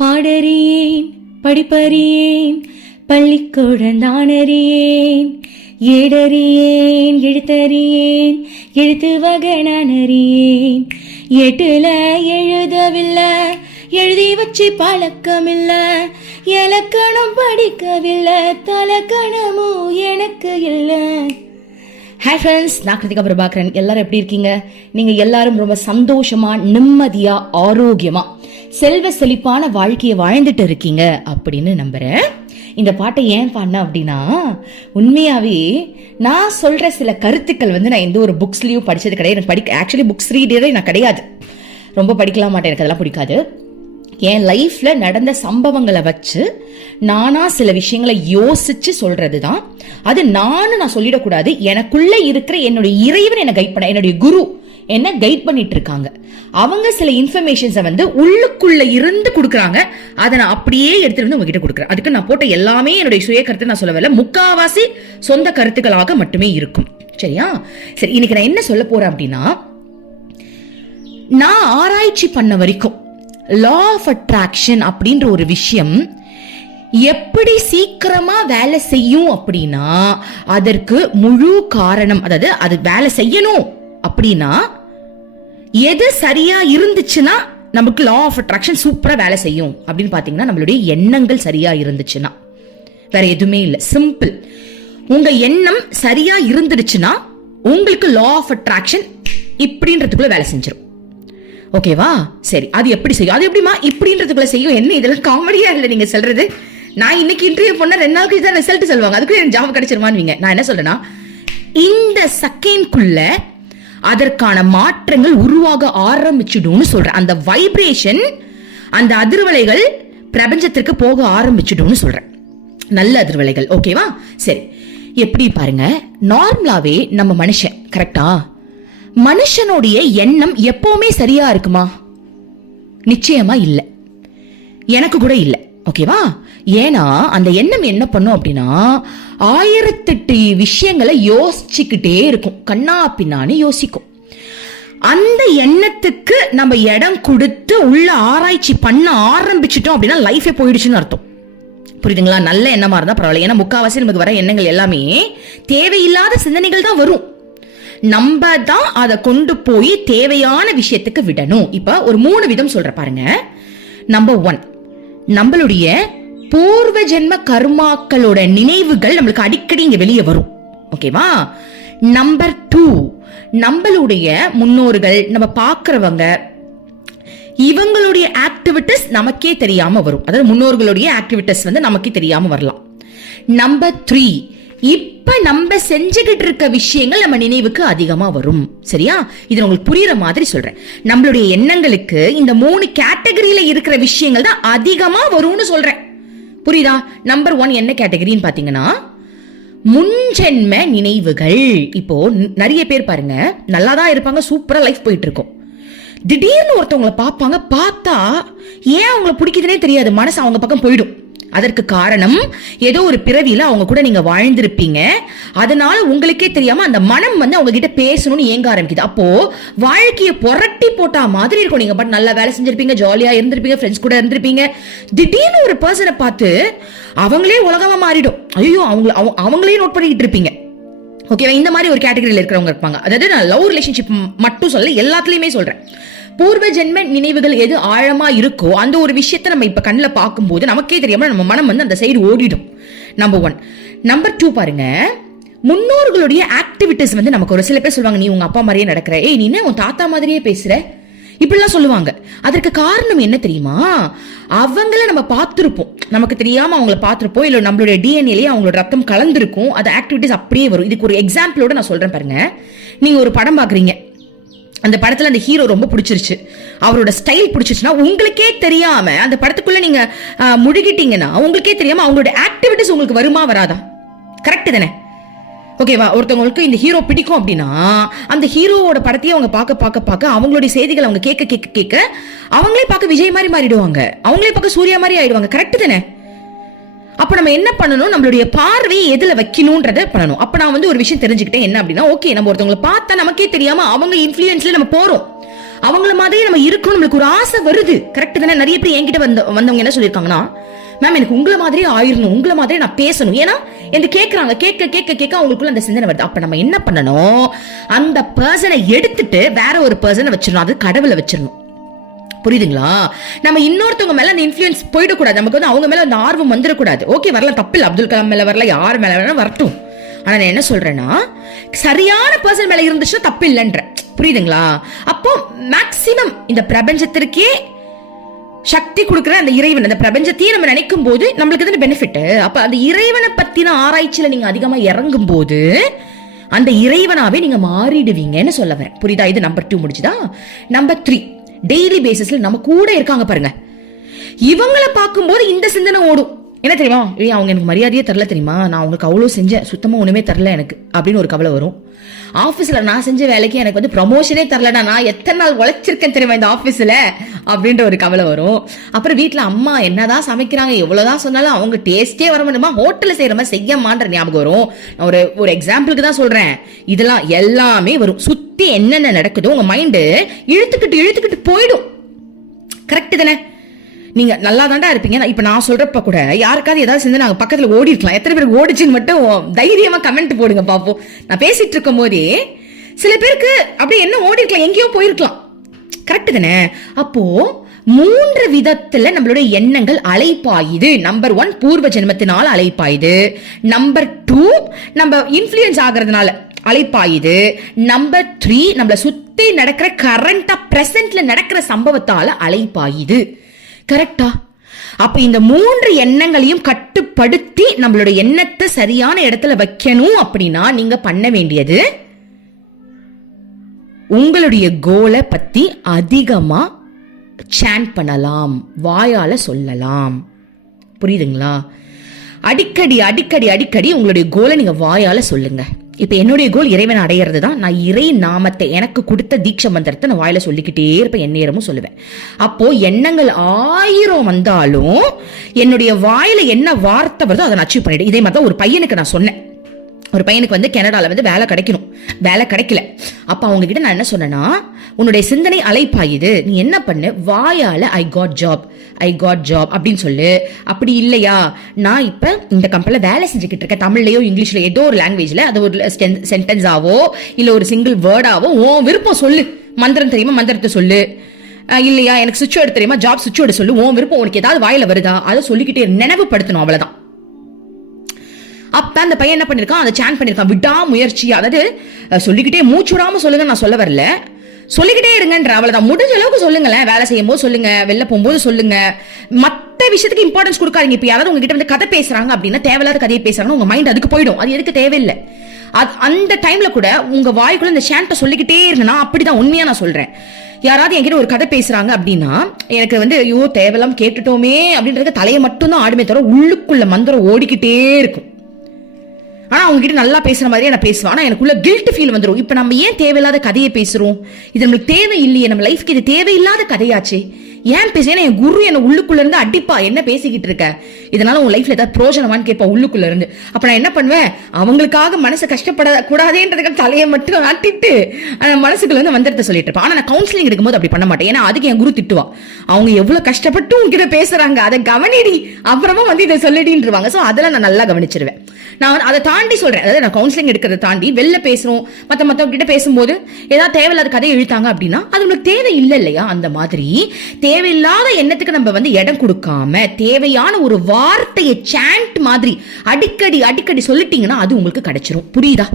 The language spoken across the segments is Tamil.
பாடறியேன் படிப்பறியேன் பள்ளிக்கூடந்தானறியேன் ஏடறியேன் எழுத்தறியேன் எழுத்து வகை நான் அறியேன் எட்டுல எழுதவில்லை எழுதி வச்சு பழக்கமில்ல இலக்கணம் படிக்கவில்லை தலக்கணமும் எனக்கு இல்லை. ஹே ஃப்ரெண்ட்ஸ் நான் கிருத்திகா பிரபாகரன். எல்லாரும் எப்படி இருக்கீங்க? நீங்க எல்லாரும் ரொம்ப சந்தோஷமா நிம்மதியா ஆரோக்கியமா செல்வ செழிப்பான வாழ்க்கையை வாழ்ந்துட்டு இருக்கீங்க அப்படின்னு நம்புறேன். இந்த பாட்டை ஏன் பாடினேன் அப்படின்னா உண்மையாவே நான் சொல்ற சில கருத்துக்கள் வந்து நான் எந்த ஒரு புக்ஸ்லயும் படிச்சது கிடையாது. எனக்கு படிக்க ஆக்சுவலி புக்ஸ் ரீடரே நான் கிடையாது. ரொம்ப படிக்கலாம் மாட்டேன் எனக்கு அதெல்லாம் பிடிக்காது. என் லைஃப்ல நடந்த சம்பவங்களை வச்சு நானா சில விஷயங்களை யோசிச்சு சொல்றது தான் அது நானும் நான் சொல்லிடக்கூடாது. எனக்குள்ள இருக்கிற என்னுடைய இறைவன் என்னை கைட் பண்ண என்னுடைய குரு என்ன கைட் பண்ணிட்டு இருக்காங்க. அவங்க சில இன்ஃபர்மேஷன்ஸை வந்து உள்ளுக்குள்ள இருந்து கொடுக்குறாங்க. அதை நான் அப்படியே எடுத்துட்டு வந்து உங்ககிட்ட கொடுக்குறேன். அதுக்கு நான் போட்ட எல்லாமே என்னுடைய சுய கருத்து நான் சொல்லவில்லை முக்காவாசி சொந்த கருத்துக்களாக மட்டுமே இருக்கும். சரியா? சரி இன்னைக்கு நான் என்ன சொல்ல போறேன் அப்படின்னா நான் ஆராய்ச்சி பண்ண வரைக்கும் லா ஆஃப் அட்ராக்ஷன் அப்படின்ற ஒரு விஷயம் எப்படி சீக்கிரமா வேலை செய்யும் அப்படின்னா அதற்கு முழு காரணம் அதாவது அது வேலை செய்யணும் அப்படின்னா எது சரியா இருந்துச்சுன்னா நமக்கு லா ஆஃப் அட்ராக்ஷன் சூப்பரா வேலை செய்யும். அப்படின்னு பாத்தீங்கன்னா நம்மளுடைய எண்ணங்கள் சரியா இருந்துச்சுன்னா. வேற எதுவுமே இல்லை. சிம்பிள் உங்க எண்ணம் சரியா இருந்துடுச்சுன்னா உங்களுக்கு லா ஆஃப் அட்ராக்ஷன் இப்படின்றதுக்குள்ள வேலை செஞ்சிடும் ஓகேவா சரி அது எப்படி செய்யும்? அது எப்படிமா இப்படின்றதுக்குள்ள செய்யும்? என்ன இதெல்லாம் காமெடியா இல்லை நீங்க சொல்றது? நான் இன்னைக்கு இன்டர்வியூ பண்ண ரெண்டு நாள் கழிச்சு தான் ரிசல்ட் சொல்லுவாங்க. அதுக்கு எனக்கு ஜாப் கிடைச்சிருமான்னு நான் என்ன சொல்றேன்னா இந்த செகண்ட்குள்ள அதற்கான மாற்றங்கள் உருவாக ஆரம்பிச்சிடும்னு சொல்றேன். அந்த வைப்ரேஷன் அந்த அதிர்வலைகள் பிரபஞ்சத்திற்கு போக ஆரம்பிச்சிடும்னு சொல்றேன். நல்ல அதிர்வலைகள். ஓகேவா சரி. எப்படி பாருங்க? நார்மலாவே நம்ம மனுஷன் கரெக்டா மனுஷனுடைய எண்ணம் எப்பவுமே சரியா இருக்குமா? நிச்சயமா இல்ல. எனக்கு கூட இல்ல. ஓகேவா ஏன்னா அந்த எண்ணம் என்ன பண்ணும் அப்படின்னா ஆயிரத்தெட்டு விஷயங்களை யோசிச்சுக்கிட்டே இருக்கும். கண்ணா பின்னான்னு யோசிக்கும். அந்த எண்ணத்துக்கு நம்ம இடம் கொடுத்து உள்ள ஆராய்ச்சி பண்ண ஆரம்பிச்சிட்டோம் அப்படின்னா லைஃபே போயிடுச்சுன்னு அர்த்தம். புரியுதுங்களா? நல்ல எண்ணமா இருந்தா பரவாயில்ல. ஏன்னா முக்காவாசி நமக்கு வர எண்ணங்கள் எல்லாமே தேவையில்லாத சிந்தனைகள் தான் வரும். நம்ம தான் அதை கொண்டு போய் தேவையான விஷயத்துக்கு விடணும். இப்ப ஒரு மூணு விதம் சொல்ற பாருங்க. நம்பர் ஒன் நம்மளுடைய பூர்வ ஜென்ம கர்மாக்களோட நினைவுகள் நம்மளுக்கு அடிக்கடி இங்க வெளியே வரும். ஓகேவா நம்பர் டூ நம்மளுடைய முன்னோர்கள் நம்ம பார்க்கறவங்க இவங்களுடைய ஆக்டிவிட்டிஸ் நமக்கே தெரியாம வரும். அதாவது முன்னோர்களுடைய ஆக்டிவிட்டிஸ் வந்து நமக்கே தெரியாம வரலாம். நம்பர் த்ரீ இப்ப நம்ம செஞ்சுக்கிட்டு இருக்க விஷயங்கள் நம்ம நினைவுக்கு அதிகமா வரும். சரியா? இது உங்களுக்கு புரியுற மாதிரி சொல்றேன். நம்மளுடைய எண்ணங்களுக்கு இந்த மூணு கேட்டகரியில இருக்கிற விஷயங்கள் தான் அதிகமா வரும்னு சொல்றேன். புரியுதா? நம்பர் ஒன் என்ன கேட்டகரின்னு பாத்தீங்கன்னா முன்ஜென்ம நினைவுகள். இப்போ நிறைய பேர் பாருங்க நல்லா தான் இருப்பாங்க சூப்பரா லைஃப் போயிட்டு இருக்கும் திடீர்னு ஒருத்தவங்கள பார்ப்பாங்க பார்த்தா ஏன் அவங்கள பிடிக்குதுன்னே தெரியாது. மனசு அவங்க பக்கம் போயிடும். அதற்கு காரணம் ஏதோ ஒரு பிறவியில அவங்க கூட நீங்க வாழ்ந்திருப்பீங்க. அதனால உங்களுக்கே தெரியாம அந்த மனம் வந்து அவங்க கிட்ட பேசணும்னு ஏங்க ஆரம்பிக்குது. அப்போ வாழ்க்கையை புரட்டி போட்டா மாதிரி இருக்கும் நீங்க. பட் நல்லா வேலை செஞ்சிருப்பீங்க ஜாலியா இருந்திருப்பீங்க ஃப்ரெண்ட்ஸ் கூட இருந்திருப்பீங்க. திடீர்னு ஒரு பர்சனை பார்த்து அவங்களே உலகமா மாறிடும். ஐயோ அவங்க அவங்க- அவங்களே நோட் பண்ணிக்கிட்டு இருப்பீங்க. ஓகேவா இந்த மாதிரி ஒரு கேட்டகரியில் இருக்கிறவங்க இருப்பாங்க. அதாவது நான் லவ் ரிலேஷன்ஷிப் மட்டும் சொல்ல எல்லாத்துலேயுமே சொல்கிறேன் பூர்வ ஜென்ம நினைவுகள் எது ஆழமா இருக்கோ அந்த ஒரு விஷயத்த நம்ம இப்ப கண்ணில் பார்க்கும்போது நமக்கே தெரியாம நம்ம மனம் வந்து அந்த சைடு ஓடிடும். நம்பர் ஒன் நம்பர் டூ பாருங்க. முன்னோர்களுடைய ஆக்டிவிட்டிஸ் வந்து நமக்கு ஒரு சில பேர் சொல்லுவாங்க நீ உங்க அப்பா மாதிரியே நடக்கிற. ஏய் நீ என்ன உன் தாத்தா மாதிரியே பேசுற? இப்படிலாம் சொல்லுவாங்க. அதற்கு காரணம் என்ன தெரியுமா? அவங்கள நம்ம பார்த்துருப்போம். நமக்கு தெரியாம அவங்கள பார்த்துருப்போம். இல்லை நம்மளுடைய டிஎன்ஏலேயே அவங்களோட ரத்தம் கலந்துருக்கும். அது ஆக்டிவிட்டிஸ் அப்படியே வரும். இதுக்கு ஒரு எக்ஸாம்பிளோட நான் சொல்றேன் பாருங்க. நீங்க ஒரு படம் பாக்குறீங்க அந்த படத்துல அந்த ஹீரோ ரொம்ப பிடிச்சிருச்சு. அவரோட ஸ்டைல் பிடிச்சிருச்சுன்னா உங்களுக்கே தெரியாம அந்த படத்துக்குள்ள நீங்க முழுகிட்டீங்கன்னா உங்களுக்கே தெரியாம அவங்களோட ஆக்டிவிட்டிஸ் உங்களுக்கு வருமா வராதா? கரெக்ட் தானே? ஓகேவா ஒருத்தவங்களுக்கு இந்த ஹீரோ பிடிக்கும் அப்படின்னா அந்த ஹீரோவோட படத்தையே அவங்க பார்க்க பார்க்க பார்க்க அவங்களுடைய செய்திகள் அவங்க கேட்க கேட்க கேட்க அவங்களே பார்க்க விஜய் மாதிரி மாறிடுவாங்க. அவங்களே பார்க்க சூர்யா மாதிரி ஆயிடுவாங்க. கரெக்ட் தானே? அப்போ நம்ம என்ன பண்ணணும்? நம்மளுடைய பார்வையை எதில் வைக்கணுன்றத பண்ணணும். அப்போ நான் வந்து ஒரு விஷயம் தெரிஞ்சுக்கிட்டேன். என்ன அப்படின்னா ஓகே நம்ம ஒருத்தவங்களை பார்த்தா நமக்கே தெரியாமல் அவங்க இன்ஃப்ளூயன்ஸில் நம்ம போகிறோம் அவங்கள மாதிரி நம்ம இருக்கணும். நம்மளுக்கு ஒரு ஆசை வருது. கரெக்ட் தானே? நிறைய பேர் என்கிட்ட வந்த வந்தவங்க என்ன சொல்லியிருக்காங்கன்னா மேம் எனக்கு உங்களை மாதிரியே ஆயிடணும் உங்களை மாதிரியே நான் பேசணும். ஏன்னா எந்த கேட்குறாங்க கேட்க கேட்க கேட்க அவங்களுக்குள்ள அந்த சிந்தனை வருது. அப்போ நம்ம என்ன பண்ணணும்? அந்த பர்சனை எடுத்துட்டு வேற ஒரு பர்சனை வச்சிடணும். அது கடவுளை வச்சிடணும். புரியுதுங்களா? நம்ம இன்னொருத்தவங்க மேல அந்த இன்ஃபுளுன்ஸ் போயிடக்கூடாது. நமக்கு வந்து அவங்க மேல அந்த ஆர்வம் வந்துடக்கூடாது. ஓகே வரல தப்பில் அப்துல் கலாம் மேல வரல யார் மேல வேணா வரட்டும். ஆனா நான் என்ன சொல்றேன்னா சரியான பர்சன் மேல இருந்துச்சுன்னா தப்பு இல்லைன்ற புரியுதுங்களா? அப்போ மேக்சிமம் இந்த பிரபஞ்சத்திற்கே சக்தி கொடுக்குற அந்த இறைவன் அந்த பிரபஞ்சத்தையே நம்ம நினைக்கும் போது நம்மளுக்கு தானே பெனிஃபிட் அப்ப அந்த இறைவனை பத்தின ஆராய்ச்சியில நீங்க அதிகமா இறங்கும் போது அந்த இறைவனாவே நீங்க மாறிடுவீங்கன்னு சொல்ல வரேன். புரியுதா? இது நம்பர் டூ முடிச்சுதா நம்பர் த்ரீ டெய்லி பேசிஸ்ல நம்ம கூட இருக்காங்க பாருங்க. இவங்களை பார்க்கும்போது இந்த சிந்தனை ஓடும். என்ன தெரியுமா? ஏய் அவங்க எனக்கு மரியாதையே தரல தெரியுமா? நான் அவங்களுக்கு அவ்வளோ செஞ்சேன் சுத்தமாக ஒன்றுமே தரல எனக்கு அப்படின்னு ஒரு கவலை வரும். ஆஃபீஸில் நான் செஞ்ச வேலைக்கு எனக்கு வந்து ப்ரமோஷனே தரலடா நான் எத்தனை நாள் உழைச்சிருக்கேன் தெரியுமா இந்த ஆஃபீஸில் அப்படின்ற ஒரு கவலை வரும். அப்புறம் வீட்டில் அம்மா என்னதான் சமைக்கிறாங்க எவ்வளோதான் சொன்னாலும் அவங்க டேஸ்டே வர முடியுமா ஹோட்டலில் செய்கிற மாதிரி செய்யமான்ற ஞாபகம் வரும். நான் ஒரு ஒரு எக்ஸாம்பிளுக்கு தான் சொல்கிறேன் இதெல்லாம் எல்லாமே வரும். சுற்றி என்னென்ன நடக்குதோ உங்கள் மைண்டு இழுத்துக்கிட்டு இழுத்துக்கிட்டு போயிடும். கரெக்டு தானே? நீங்க நல்லா தாண்டா இருப்பீங்க. நான் இப்ப நான் சொல்றப்ப கூட யாருக்காவது ஏதாவது செஞ்சு நாங்க பக்கத்துல ஓடி இருக்கலாம். எத்தனை பேருக்கு ஓடிச்சுன்னு மட்டும் தைரியமா கமெண்ட் போடுங்க பாப்போம். நான் பேசிட்டு இருக்கும் போதே சில பேருக்கு அப்படியே என்ன ஓடி இருக்கலாம் எங்கேயோ போயிருக்கலாம். கரெக்டு தானே? அப்போ மூன்று விதத்துல நம்மளுடைய எண்ணங்கள் அலைப்பாயுது. நம்பர் ஒன் பூர்வ ஜென்மத்தினால் அலைப்பாயுது. நம்பர் டூ நம்ம இன்ஃப்ளூயன்ஸ் ஆகிறதுனால அலைப்பாயுது. நம்பர் த்ரீ நம்மளை சுத்தி நடக்கிற கரண்டா பிரசன்ட்ல நடக்கிற சம்பவத்தால அலைப்பாயுது. கரெக்டா அப்ப இந்த மூன்று எண்ணங்களையும் கட்டுப்படுத்தி நம்மளோட எண்ணத்தை சரியான இடத்துல வைக்கணும் அப்படின்னா நீங்க பண்ண வேண்டியது உங்களுடைய கோலை பத்தி அதிகமா சேன் பண்ணலாம் வாயால சொல்லலாம். புரியுதுங்களா? அடிக்கடி அடிக்கடி அடிக்கடி உங்களுடைய கோலை நீங்க வாயால சொல்லுங்க. இப்போ என்னுடைய கோல் இறைவன் அடையிறது தான் நான் இறை நாமத்தை எனக்கு கொடுத்த தீட்ச மந்திரத்தை நான் வாயில சொல்லிக்கிட்டே இருப்பேன் எந்நேரமும் சொல்லுவேன். அப்போ எண்ணங்கள் ஆயிரம் வந்தாலும் என்னுடைய வாயில என்ன வார்த்தை வருதோ அதை நான் அச்சீவ் பண்ணிடு இதே மாதிரி தான் ஒரு பையனுக்கு நான் சொன்னேன். ஒரு பையனுக்கு வந்து கனடால வந்து வேலை கிடைக்கணும். வேலை கிடைக்கல. அப்ப அவங்க கிட்ட நான் என்ன சொன்னேன்னா உன்னுடைய சிந்தனை அலைப்பாயுது. நீ என்ன பண்ணு? வாயால I got job I got job அப்படின்னு சொல்லு. அப்படி இல்லையா? நான் இப்போ இந்த கம்பெனியில் வேலை செஞ்சுக்கிட்டு இருக்கேன். தமிழ்லையோ இங்கிலீஷ்ல ஏதோ ஒரு லாங்குவேஜில் அது ஒரு சென்டென்ஸாவோ இல்லை ஒரு சிங்கிள் வேர்டாவோ உன் விருப்பம் சொல்லு. மந்திரம் தெரியுமா? மந்திரத்தை சொல்லு. இல்லையா? எனக்கு சுவிட்ச் தெரியுமா? ஜாப் சுவிட்ச் சொல்லு. உன் விருப்பம் உனக்கு ஏதாவது வாயில வருதா? அதை சொல்லிக்கிட்டே நினைவுப்படுத்தணும் நினைவுபடுத்தணும் அவ்வளவுதான். அப்ப அந்த பையன் என்ன பண்ணிருக்கான்? அதை சேன் பண்ணிருக்கான். விடா முயற்சி அதாவது சொல்லிக்கிட்டே மூச்சு விடாம சொல்லுங்க நான் சொல்ல வரல. சொல்லிக்கிட்டே இருங்கன்ற அவ்வளவுதான். முடிஞ்ச அளவுக்கு சொல்லுங்களேன். வேலை செய்யும் போது சொல்லுங்க. வெளில போகும்போது சொல்லுங்க. மற்ற விஷயத்துக்கு இம்பார்ட்டன்ஸ் கொடுக்காதீங்க. இப்ப யாராவது உங்ககிட்ட வந்து கதை பேசுறாங்க அப்படின்னா தேவையில்லாத கதையை பேசுறாங்கன்னா உங்க மைண்ட் அதுக்கு போயிடும். அது எதுக்கு தேவையில்லை. அது அந்த டைம்ல கூட உங்க வாய்க்குள்ள இந்த ஷாண்ட்டை சொல்லிக்கிட்டே இருங்கன்னா அப்படிதான் உண்மையா நான் சொல்றேன். யாராவது என்கிட்ட ஒரு கதை பேசுறாங்க அப்படின்னா எனக்கு வந்து ஐயோ தேவையில்லாம கேட்டுட்டோமே அப்படின்றது தலையை மட்டும் தான் ஆடுமே தவிர உள்ளுக்குள்ள மந்திரம் ஓடிக்கிட்டே இருக்கும். ஆனா அவங்க கிட்ட நல்லா பேசுற மாதிரியே நான் பேசுவேன். ஆனா எனக்குள்ள கில்ட் ஃபீல் வந்துரும். இப்ப நம்ம ஏன் தேவையில்லாத கதையை பேசுறோம்? இது நம்மளுக்கு தேவை இல்லையே நம்ம லைஃப்க்கு இது தேவையில்லாத கதையாச்சே. ஏன் பேச என் குரு என்ன உள்ளுக்குள்ள இருந்து அடிப்பா? என்ன பேசிக்கிட்டு இருக்க? இதனால உன் லைஃப்ல ஏதாவது பிரோஜனமான்னு கேட்பா உள்ளுக்குள்ள இருந்து. அப்ப நான் என்ன பண்ணுவேன்? அவங்களுக்காக மனசை கஷ்டப்பட கூடாதேன்றதுக்கு தலையை மட்டும் ஆட்டிட்டு மனசுக்குள்ள இருந்து மந்திரத்தை சொல்லிட்டு இருப்பேன். ஆனா நான் கவுன்சிலிங் எடுக்கும்போது அப்படி பண்ண மாட்டேன். ஏன்னா அதுக்கு என் குரு திட்டுவா அவங்க எவ்வளவு கஷ்டப்பட்டு உங்ககிட்ட பேசுறாங்க? அதை கவனிடி. அப்புறமா வந்து இதை சொல்லிடின்றவாங்க. சோ அதெல்லாம் நான் நல்லா கவனிச்சிருவேன். நான் அதை தாண்டி சொல்றேன். அதாவது நான் கவுன்சிலிங் எடுக்கிறத தாண்டி வெளில பேசுறோம் மத்த மத்தவங்க கிட்ட பேசும்போது ஏதாவது தேவையில்லாத கதையை இழுத்தாங்க அப்படின்னா அது உங்களுக்கு தேவை இல்லை இல்லையா? அந்த மாதிரி தேவையில்லாத எண்ணத்துக்கு நம்ம வந்து இடம் கொடுக்காம தேவையான ஒரு வார்த்தையை சாண்ட் மாதிரி அடிக்கடி அடிக்கடி சொல்லிட்டீங்கன்னா அது உங்களுக்கு கிடைச்சிரும். புரியுதா?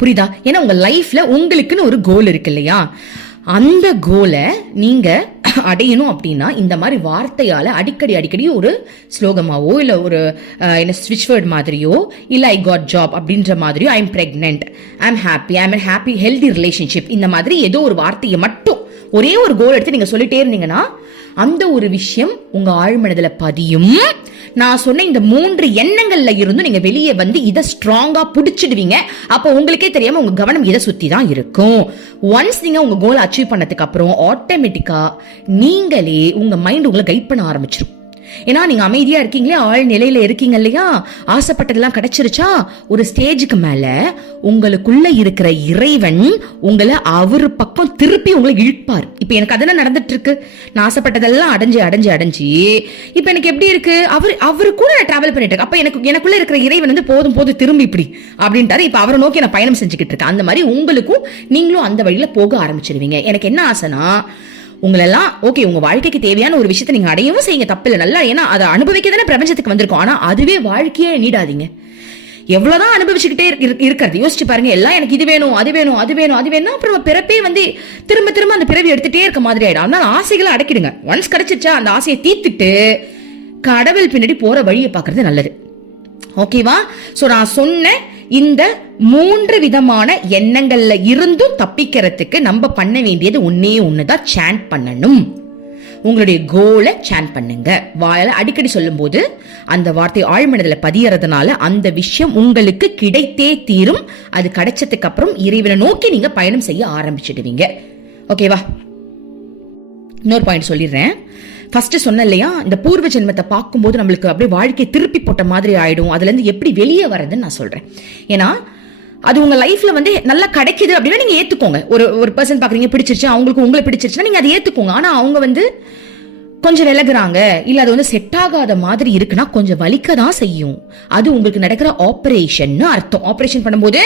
புரியுதா? ஏன்னா உங்க லைஃப்ல உங்களுக்குன்னு ஒரு கோல் இருக்கு இல்லையா? அந்த கோலை நீங்க அடையணும் அப்படின்னா இந்த மாதிரி வார்த்தையால அடிக்கடி அடிக்கடி ஒரு ஸ்லோகமாவோ இல்ல ஒரு என்ன ஸ்விட்ச் வேர்ட் மாதிரியோ இல்ல ஐ காட் ஜாப் அப்படின்ற மாதிரியோ I am pregnant I am happy I am happy healthy relationship இந்த மாதிரி ஏதோ ஒரு வார்த்தையை மட்டும் ஒரே ஒரு கோல் எடுத்து நீங்க சொல்லிட்டே இருந்தீங்கன்னா அந்த ஒரு விஷயம் உங்க ஆழ்மனதுல பதியும். நான் சொன்ன இந்த மூன்று எண்ணங்கள்ல இருந்து நீங்க வெளியே வந்து இதை ஸ்ட்ராங்கா பிடிச்சிடுவீங்க. அப்போ உங்களுக்கே தெரியாம உங்க கவனம் இதை சுத்தி தான் இருக்கும். ஒன்ஸ் நீங்க உங்க கோல் அச்சீவ் பண்ணதுக்கு அப்புறம் ஆட்டோமேட்டிக்கா நீங்களே உங்க மைண்ட் உங்களை கைட் பண்ண ஆரம்பிச்சிரும். ஏன்னா நீங்க அமைதியா இருக்கீங்களே ஆள் நிலையில் இருக்கீங்க இல்லையா? ஆசைப்பட்டதெல்லாம் கிடைச்சிருச்சா? ஒரு ஸ்டேஜுக்கு மேல உங்களுக்குள்ள இருக்கிற இறைவன் உங்களை அவர் பக்கம் திருப்பி உங்களை இழுப்பார். இப்ப எனக்கு அதெல்லாம் நடந்துட்டு இருக்கு நான் ஆசைப்பட்டதெல்லாம் அடைஞ்சு அடைஞ்சு அடைஞ்சு இப்ப எனக்கு எப்படி இருக்கு? அவர் அவரு கூட நான் டிராவல் பண்ணிட்டு இருக்கேன். எனக்கு எனக்குள்ள இருக்கிற இறைவன் வந்து போதும் போதும் திரும்பி இப்படி அப்படின்ட்டாரு. இப்ப அவரை நோக்கி நான் பயணம் செஞ்சுக்கிட்டு இருக்கேன். அந்த மாதிரி உங்களுக்கும் நீங்களும் அந்த வழியில போக ஆரம்பிச்சிருவீங்க. எனக்கு என்ன ஆசைனா உங்களெல்லாம் ஓகே உங்க வாழ்க்கைக்கு தேவையான ஒரு விஷயத்தை நீங்க அடையவும் செய்யுங்க. தப்பில்லை. நல்லா ஏன்னா அதை அனுபவிக்க தானே பிரபஞ்சத்துக்கு வந்திருக்கும். ஆனா அதுவே வாழ்க்கையே நீடாதீங்க. எவ்வளவுதான் அனுபவிச்சுக்கிட்டே இரு- இருக்கிறது. யோசிச்சு பாருங்க எல்லாம் எனக்கு இது வேணும் அது வேணும் அது வேணும் அது வேணும் அப்புறம் பிறப்பே வந்து திரும்ப திரும்ப அந்த பிறவி எடுத்துட்டே இருக்க மாதிரி ஆயிடும். அதனால ஆசைகளை அடக்கிடுங்க. ஒன்ஸ் கிடைச்சிச்சா அந்த ஆசையை தீர்த்துட்டு கடவுள் பின்னாடி போற வழியை பாக்குறது நல்லது. ஓகேவா சோ நான் சொன்னேன் இந்த மூன்று விதமான எண்ணங்கள்ல இருந்தும் தப்பிக்கிறதுக்கு நம்ம பண்ண வேண்டியது ஒன்னே ஒண்ணுதான் சாண்ட் பண்ணணும். உங்களுடைய கோலை சேன் பண்ணுங்க. வாயால அடிக்கடி சொல்லும்போது அந்த வார்த்தை ஆழ்மனதில் பதியறதுனால அந்த விஷயம் உங்களுக்கு கிடைத்தே தீரும். அது கிடைச்சதுக்கு அப்புறம் இறைவனை நோக்கி நீங்க பயணம் செய்ய ஆரம்பிச்சிடுவீங்க. ஓகேவா இன்னொரு பாயிண்ட் சொல்லிடுறேன். ஃபர்ஸ்ட் சொன்ன இல்லையா? இந்த பூர்வ ஜென்மத்தை பார்க்கும்போது நம்மளுக்கு அப்படியே வாழ்க்கை திருப்பி போட்ட மாதிரி ஆயிடும். அதுல இருந்து எப்படி வெளியே வரதுன்னு நான் சொல்றேன். ஏன்னா அது உங்க லைஃப்ல வந்து நல்லா கிடைக்குது அப்படின்னா நீங்க ஏத்துக்கோங்க. ஒரு ஒரு பர்சன் பாக்குறீங்க பிடிச்சிருச்சு அவங்களுக்கு உங்களை பிடிச்சிருச்சுன்னா நீங்க அதை ஏத்துக்கோங்க. ஆனா அவங்க வந்து கொஞ்சம் விலகுறாங்க. இல்ல அது வந்து செட் ஆகாத மாதிரி இருக்குன்னா கொஞ்சம் வலிக்க தான் செய்யும். அது உங்களுக்கு நடக்கிற ஆபரேஷன் அர்த்தம். ஆபரேஷன் பண்ணும்போது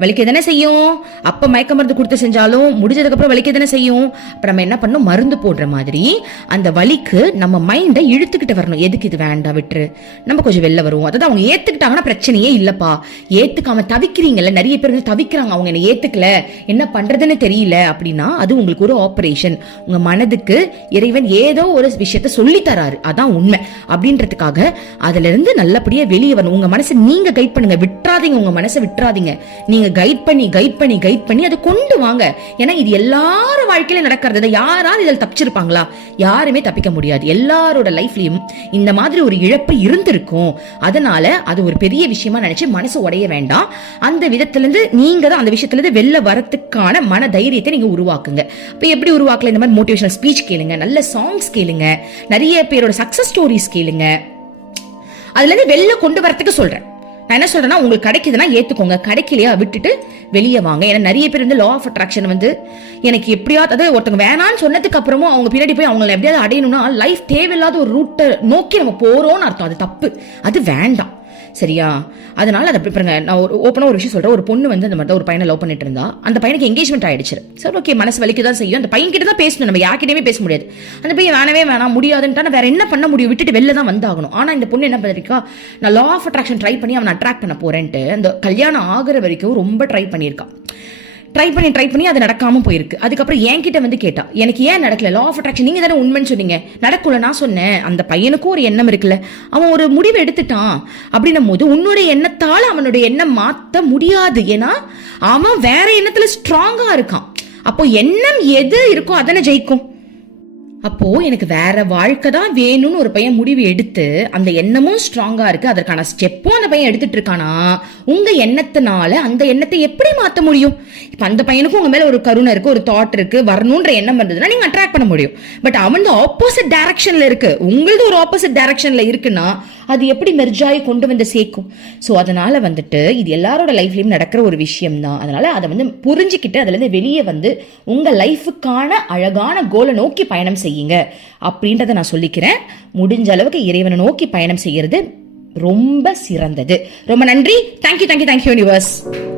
வலிக்க தானே செய்யும். அப்ப மயக்க மருந்து கொடுத்து செஞ்சாலும் முடிஞ்சதுக்கு அப்புறம் வலிக்க தானே செய்யும். அப்புறம் நம்ம என்ன பண்ணணும்? மருந்து போடுற மாதிரி அந்த வலிக்கு நம்ம மைண்டை இழுத்துக்கிட்டு வரணும். எதுக்கு இது வேண்டாம் விட்டுரு. நம்ம கொஞ்சம் வெளில வருவோம். அதாவது அவங்க ஏத்துக்கிட்டாங்கன்னா பிரச்சனையே இல்லப்பா. ஏத்துக்காம தவிக்கிறீங்கல்ல. நிறைய பேர் வந்து தவிக்கிறாங்க. அவங்க என்ன ஏத்துக்கல. என்ன பண்றதுன்னு தெரியல. அப்படின்னா அது உங்களுக்கு ஒரு ஆபரேஷன் உங்க மனதுக்கு இறைவன் ஏதோ ஒரு விஷயத்த சொல்லி தராரு. அதான் உண்மை. அப்படின்றதுக்காக அதுல இருந்து நல்லபடியா வெளியே வரணும். உங்க மனசை நீங்க கைட் பண்ணுங்க. விட்டுறாதீங்க. உங்க மனசை விட்டுறாதீங்க. நீங்க கைட் பண்ணி கைட் பண்ணி கைட் பண்ணி அதை கொண்டு வாங்க. ஏன்னா இது எல்லார வாழ்க்கையில நடக்கிறது. இதை யாராவது இதில் தப்பிச்சிருப்பாங்களா? யாருமே தப்பிக்க முடியாது. எல்லாரோட லைஃப்லயும் இந்த மாதிரி ஒரு இழப்பு இருந்திருக்கும். அதனால அது ஒரு பெரிய விஷயமா நினைச்சு மனசு உடைய வேண்டாம். அந்த விதத்துல இருந்து நீங்க தான் அந்த விஷயத்துல இருந்து வெளில வரத்துக்கான மன தைரியத்தை நீங்க உருவாக்குங்க. இப்போ எப்படி உருவாக்கல? இந்த மாதிரி மோட்டிவேஷனல் ஸ்பீச் கேளுங்க. நல்ல சாங்ஸ் கேளுங்க. நிறைய பேரோட சக்சஸ் ஸ்டோரிஸ் கேளுங்க. அதுல இருந்து வெளில கொண்டு வரத்துக்கு சொல்றேன். நான் என்ன சொல்றேன்னா உங்களுக்கு கிடைக்குதுன்னா ஏத்துக்கோங்க. கிடைக்கலையா விட்டுட்டு வெளியே வாங்க. ஏன்னா நிறைய பேர் வந்து லா ஆஃப் அட்ராக்ஷன் வந்து எனக்கு எப்படியாவது அதாவது ஒருத்தவங்க வேணான்னு சொன்னதுக்கு அப்புறமும் அவங்க பின்னாடி போய் அவங்கள எப்படியாவது அடையணும்னா லைஃப் தேவையில்லாத ஒரு ரூட்டை நோக்கி நம்ம போறோம்னு அர்த்தம். அது தப்பு. அது வேண்டாம். சரியா? அதனால் அதை அப்படி பாருங்க நான் ஒரு ஓப்பனாக ஒரு விஷயம் சொல்கிறேன் ஒரு பொண்ணு வந்து அந்த மாதிரி தான் ஒரு பையனை லவ் பண்ணிட்டு இருந்தா. அந்த பையனுக்கு எங்கேஜ்மெண்ட் ஆயிடுச்சு. சரி ஓகே மனசு வலிக்கு தான் செய்யும். அந்த பையன் கிட்ட தான் பேசணும். நம்ம யார்கிட்டயுமே பேச முடியாது. அந்த பையன் வேணவே வேணாம் முடியாதுன்ட்டா வேற என்ன பண்ண முடியும்? விட்டுட்டு வெளில தான் வந்தாகணும். ஆனால் இந்த பொண்ணு என்ன பண்ணிருக்கா? நான் லா ஆஃப் அட்ராக்ஷன் ட்ரை பண்ணி அவனை அட்ராக்ட் பண்ண போறேன்ட்டு அந்த கல்யாணம் ஆகிற வரைக்கும் ரொம்ப ட்ரை பண்ணியிருக்கான் ட்ரை பண்ணி ட்ரை பண்ணி அது நடக்காம போயிருக்கு. அதுக்கப்புறம் என்கிட்ட வந்து கேட்டா எனக்கு ஏன் நடக்கல? லா ஆஃப் அட்ராக்ஷன் நீங்க தானே உண்மைன்னு சொன்னீங்க. நடக்கல நான் சொன்னேன். அந்த பையனுக்கும் ஒரு எண்ணம் இருக்குல்ல. அவன் ஒரு முடிவு எடுத்துட்டான். அப்படின்னும் போது உன்னுடைய எண்ணத்தால் அவனுடைய எண்ணம் மாத்த முடியாது. ஏன்னா அவன் வேற எண்ணத்துல ஸ்ட்ராங்கா இருக்கான். அப்போ எண்ணம் எது இருக்கோ அதனை ஜெயிக்கும். அப்போ எனக்கு வேற வாழ்க்கை தான் வேணும்னு ஒரு பையன் முடிவு எடுத்து அந்த எண்ணமும் ஸ்ட்ராங்கா இருக்கு. அதற்கான ஸ்டெப்பும் அந்த பையன் எடுத்துட்டு இருக்கானா? உங்க எண்ணத்தினால அந்த எண்ணத்தை எப்படி மாத்த முடியும்? இப்ப அந்த பையனுக்கும் உங்க மேல ஒரு கருணை இருக்கு ஒரு தாட் இருக்கு. வரணும்ன்ற எண்ணம் வந்ததுன்னா நீங்க அட்ராக்ட் பண்ண முடியும். பட் அவன் ஆப்போசிட் டைரக்ஷன்ல இருக்கு. உங்களது ஒரு ஆப்போசிட் டைரக்ஷன்ல இருக்குன்னா அது எப்படி மெர்ஜாயி கொண்டு வந்து சேர்க்கும்? ஸோ அதனால வந்துட்டு இது எல்லாரோட லைஃப்லயும் நடக்கிற ஒரு விஷயம் தான் அதனால அதை வந்து புரிஞ்சுக்கிட்டு அதுல இருந்து வெளியே வந்து உங்க லைஃபுக்கான அழகான கோலை நோக்கி பயணம் செய்யுங்க. அப்படின்றத நான் சொல்லிக்கிறேன். முடிஞ்ச அளவுக்கு இறைவனை நோக்கி பயணம் செய்யறது ரொம்ப சிறந்தது. ரொம்ப நன்றி. Thank you thank you thank you universe